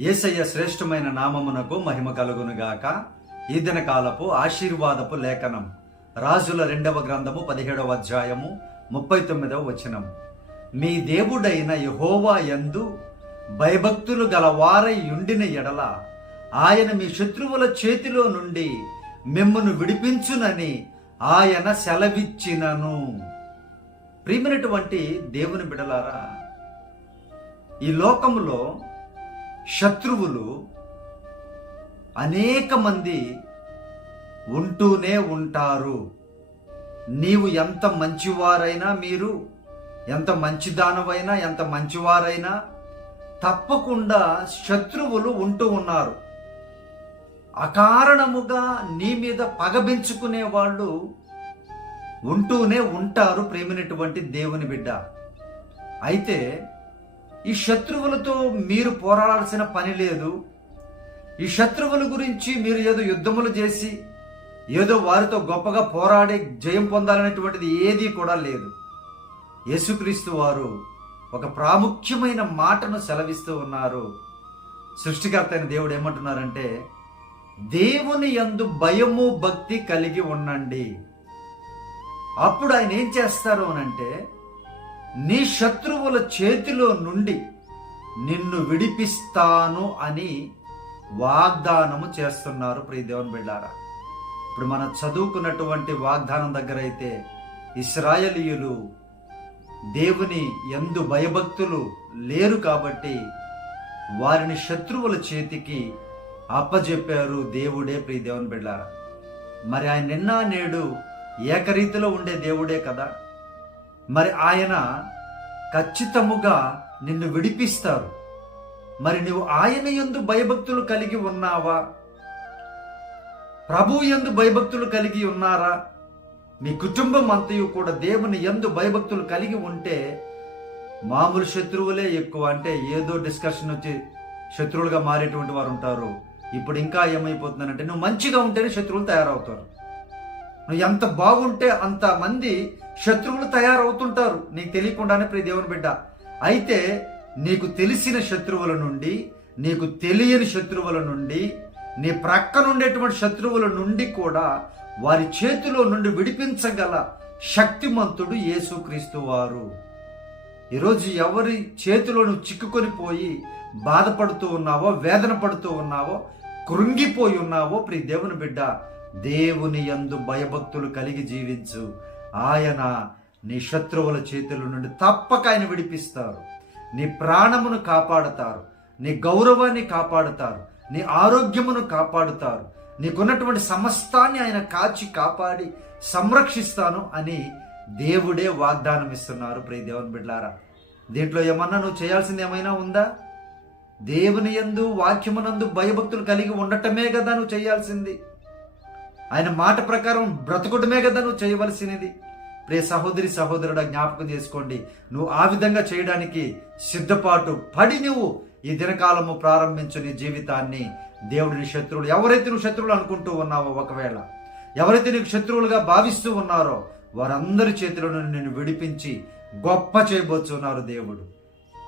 ఏసయ్య శ్రేష్టమైన నామమునకు మహిమ కలుగునుగాక. ఈ దిన కాలపు ఆశీర్వాదపు లేఖనం. రాజుల రెండవ గ్రంథము పదిహేడవ అధ్యాయము ముప్పై తొమ్మిదవ వచనం. మీ దేవుడైన యహోవా యందు భయభక్తులు గలవారై ఉండిన ఎడల ఆయన మీ శత్రువుల చేతిలో నుండి మిమ్మను విడిపించునని ఆయన సెలవిచ్చినను. ప్రియమైనటువంటి దేవుని బిడలారా ఈ లోకములో శత్రువులు అనేక మంది ఉంటూనే ఉంటారు. నీవు ఎంత మంచివారైనా మీరు ఎంత మంచిదానవైనా ఎంత మంచివారైనా తప్పకుండా శత్రువులు ఉంటూ ఉన్నారు. అకారణముగా నీ మీద పగబెంచుకునే వాళ్ళు ఉంటూనే ఉంటారు ప్రేమినటువంటి దేవుని బిడ్డ. అయితే ఈ శత్రువులతో మీరు పోరాడాల్సిన పని లేదు. ఈ శత్రువుల గురించి మీరు ఏదో యుద్ధములు చేసి ఏదో వారితో గొప్పగా పోరాడి జయం పొందాలనేటువంటిది ఏదీ కూడా లేదు. యేసుక్రీస్తు వారు ఒక ప్రాముఖ్యమైన మాటను సెలవిస్తూ ఉన్నారు. సృష్టికర్త అయిన దేవుడు ఏమంటున్నారంటే దేవుని యందు భయము భక్తి కలిగి ఉండండి. అప్పుడు ఆయన ఏం చేస్తారు అనంటే నీ శత్రువుల చేతిలో నుండి నిన్ను విడిపిస్తాను అని వాగ్దానము చేస్తున్నారు ప్రియదేవన్ బిళ్ళారా. ఇప్పుడు మనం చదువుకున్నటువంటి వాగ్దానం దగ్గర అయితే ఇస్రాయలీయులు దేవుని ఎందు భయభక్తులు లేరు కాబట్టి వారిని శత్రువుల చేతికి అప్పజెప్పారు దేవుడే ప్రియదేవన్ బిళ్ళారా. మరి ఆయన నిన్న నేడు ఏకరీతిలో ఉండే దేవుడే కదా. మరి ఆయన ఖచ్చితముగా నిన్ను విడిపిస్తారు. మరి నువ్వు ఆయన ఎందు భయభక్తులు కలిగి ఉన్నావా? ప్రభు ఎందు భయభక్తులు కలిగి ఉన్నారా? మీ కుటుంబం అంతయు కూడా దేవుని ఎందు భయభక్తులు కలిగి ఉంటే మామూలు శత్రువులే ఎక్కువ. అంటే ఏదో డిస్కషన్ వచ్చి శత్రువులుగా మారేటువంటి వారు ఉంటారు. ఇప్పుడు ఇంకా ఏమైపోతుందంటే నువ్వు మంచిగా ఉంటేనే శత్రువులు తయారవుతారు. నువ్వు ఎంత బాగుంటే అంత మంది శత్రువులు తయారవుతుంటారు. నీకు తెలియకుండానే ప్రియ దేవుని బిడ్డ. అయితే నీకు తెలిసిన శత్రువుల నుండి నీకు తెలియని శత్రువుల నుండి నీ ప్రక్కన ఉండేటువంటి శత్రువుల నుండి కూడా వారి చేతిలో నుండి విడిపించగల శక్తిమంతుడు యేసుక్రీస్తు వారు. ఈరోజు ఎవరి చేతిలో నువ్వు చిక్కుకొని పోయి బాధపడుతూ ఉన్నావో వేదన పడుతూ ఉన్నావో కృంగిపోయి ఉన్నావో ప్రి దేవుని బిడ్డ దేవుని యందు భయభక్తులు కలిగి జీవించు. ఆయన నీ శత్రువుల చేతుల నుండి తప్పక ఆయన విడిపిస్తారు. నీ ప్రాణమును కాపాడుతారు. నీ గౌరవాన్ని కాపాడుతారు. నీ ఆరోగ్యమును కాపాడుతారు. నీకున్నటువంటి సమస్తాన్ని ఆయన కాచి కాపాడి సంరక్షిస్తాను అని దేవుడే వాగ్దానం ఇస్తున్నారు. ప్రియ దేవుని బిడ్లారా దీంట్లో ఏమన్నా నువ్వు చేయాల్సింది ఏమైనా ఉందా? దేవుని యందు వాక్యమునందు భయభక్తులు కలిగి ఉండటమే కదా నువ్వు చేయాల్సింది. ఆయన మాట ప్రకారం బ్రతకడమే కదా నువ్వు చేయవలసినది. ప్రియ సహోదరి సహోదరుడ జ్ఞాపకం చేసుకోండి. నువ్వు ఆ విధంగా చేయడానికి సిద్ధపాటు పడి నువ్వు ఈ దినకాలము ప్రారంభించు నీ జీవితాన్ని. దేవుడిని శత్రువులు ఎవరైతే నువ్వు శత్రువులు అనుకుంటూ ఉన్నావో ఒకవేళ ఎవరైతే నీకు శత్రువులుగా భావిస్తూ ఉన్నారో వారందరి చేతిలో నుండి నిన్ను విడిపించి గొప్ప చేయబోతున్నారు దేవుడు.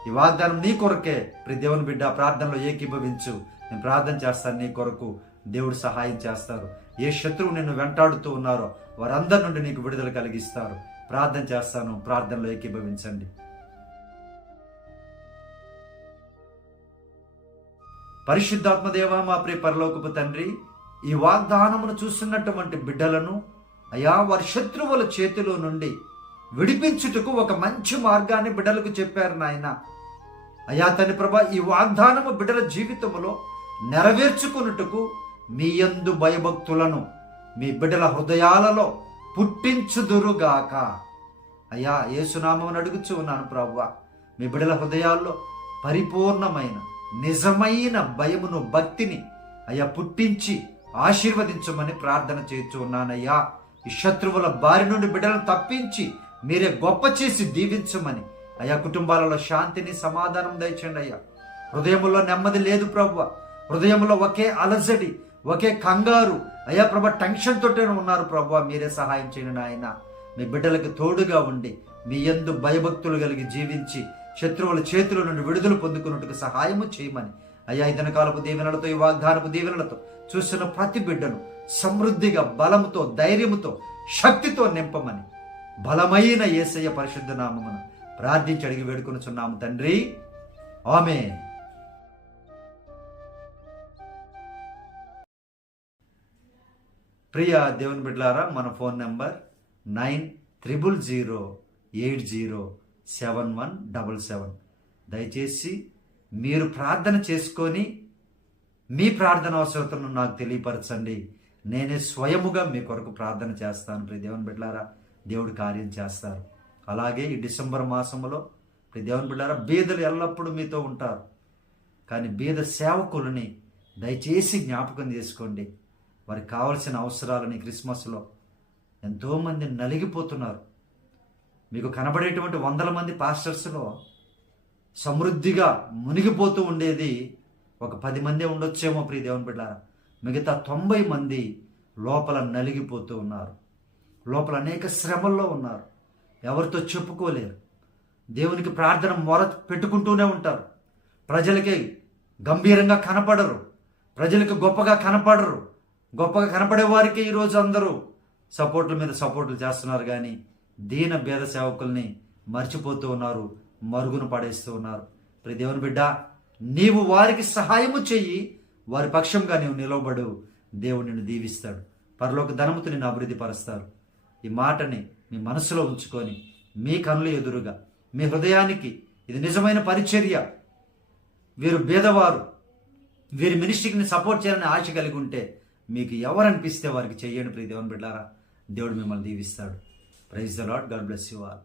ఈ వాగ్దానం నీ కొరకే. ప్రతి దేవుని బిడ్డ ప్రార్థనలో ఏకీభవించు. నేను ప్రార్థన చేస్తాను నీ కొరకు. దేవుడు సహాయం చేస్తారు. ఏ శత్రువు నిన్ను వెంటాడుతూ ఉన్నారో వారందరి నుండి నీకు విడుదల కలిగిస్తారు. ప్రార్థన చేస్తాను ప్రార్థనలో ఏకీభవించండి. పరిశుద్ధాత్మదేవ మా ప్రియ పరలోకపు తండ్రి ఈ వాగ్దానమును చూస్తున్నటువంటి బిడ్డలను అయా వారి శత్రువుల చేతిలో నుండి విడిపించుటకు ఒక మంచి మార్గాన్ని బిడ్డలకు చెప్పారు నాయన. అయా తని ప్రభా ఈ వాగ్దానము బిడ్డల జీవితములో నెరవేర్చుకున్నట్టుకు మీ యందు భయభక్తులను మీ బిడ్డల హృదయాలలో పుట్టించుదురుగాక. అయ్యా ఏసునామం అడుగుచు ఉన్నాను ప్రభువ. మీ బిడ్డల హృదయాల్లో పరిపూర్ణమైన నిజమైన భయమును భక్తిని అయ్యా పుట్టించి ఆశీర్వదించమని ప్రార్థన చేస్తూ ఉన్నానయ్యా. ఈ శత్రువుల బారి నుండి బిడ్డలను తప్పించి మీరే గొప్ప చేసి దీవించమని అయ్యా కుటుంబాలలో శాంతిని సమాధానం దయచండి అయ్యా. హృదయంలో నెమ్మది లేదు ప్రభు హృదయంలో ఒకే అలజడి ఒకే కంగారు అయ్యా ప్రభా టెన్షన్ తోటే ఉన్నారు ప్రభా మీరే సహాయం చేయండి నాయన. మీ బిడ్డలకు తోడుగా ఉండి మీ ఎందు భయభక్తులు కలిగి జీవించి శత్రువుల చేతుల నుండి విడుదల పొందుకున్నట్టుకు సహాయము చేయమని. అయ్యా ఇతని కాలపు దీవెనలతో ఈ వాగ్దానపు దీవెనలతో చూస్తున్న ప్రతి బిడ్డను సమృద్ధిగా బలముతో ధైర్యముతో శక్తితో నింపమని. బలమైన యేసయ్య పరిశుద్ధ నామమును ప్రార్థించి అడిగి వేడుకొనుచున్నాము తండ్రి. ఆమె ప్రియ దేవుని బిడ్డలారా మన phone number nine triple zero eight zero seven one double seven. దయచేసి మీరు ప్రార్థన చేసుకొని మీ ప్రార్థన అవసరతను నాకు తెలియపరచండి. నేనే స్వయముగా మీ కొరకు ప్రార్థన చేస్తాను ప్రియ దేవుని బిడ్డలారా. దేవుడు కార్యం చేస్తారు. అలాగే ఈ డిసెంబర్ మాసంలో ప్రియ దేవుని బిడ్డారా బీదలు ఎల్లప్పుడూ మీతో ఉంటారు. కానీ బీద సేవకులని దయచేసి జ్ఞాపకం చేసుకోండి. వారికి కావలసిన అవసరాలని క్రిస్మస్లో ఎంతోమంది నలిగిపోతున్నారు. మీకు కనబడేటువంటి వందల మంది పాస్టర్స్లో సమృద్ధిగా మునిగిపోతూ ఉండేది ఒక పది మంది ఉండొచ్చేమో ప్రియ దేవుని బిడ్డ మిగతా తొంభై మంది లోపల నలిగిపోతూ ఉన్నారు. లోపల అనేక శ్రమల్లో ఉన్నారు. ఎవరితో చెప్పుకోలేరు. దేవునికి ప్రార్థన మొర పెట్టుకుంటూనే ఉంటారు. ప్రజలకి గంభీరంగా కనపడరు. ప్రజలకు గొప్పగా కనపడరు. గొప్పగా కనపడే వారికి ఈరోజు అందరూ సపోర్ట్ల మీద సపోర్ట్లు చేస్తున్నారు కానీ దీన భేద సేవకుల్ని మర్చిపోతూ ఉన్నారు మరుగున పడేస్తూ ఉన్నారు. ప్రతి దేవుని బిడ్డ నీవు వారికి సహాయము చెయ్యి వారి పక్షంగా నీవు నిలవబడు దేవుడు నిన్ను దీవిస్తాడు. పరలోక ధనముతో నిన్ను అభివృద్ధి పరుస్తారు ఈ మాటని మీ మనసులో ఉంచుకొని మీ కనుల ఎదురుగా మీ హృదయానికి ఇది నిజమైన పరిచర్య. వీరు భేదవారు వీరి మినిస్ట్రీకి సపోర్ట్ చేయాలని ఆశ కలిగి ఉంటే మీకు ఎవరు అనిపిస్తే వారికి చెయ్యండి ప్రీ దేవుని బిడ్డారా? దేవుడు మిమ్మల్ని దీవిస్తాడు. Praise the Lord God bless you all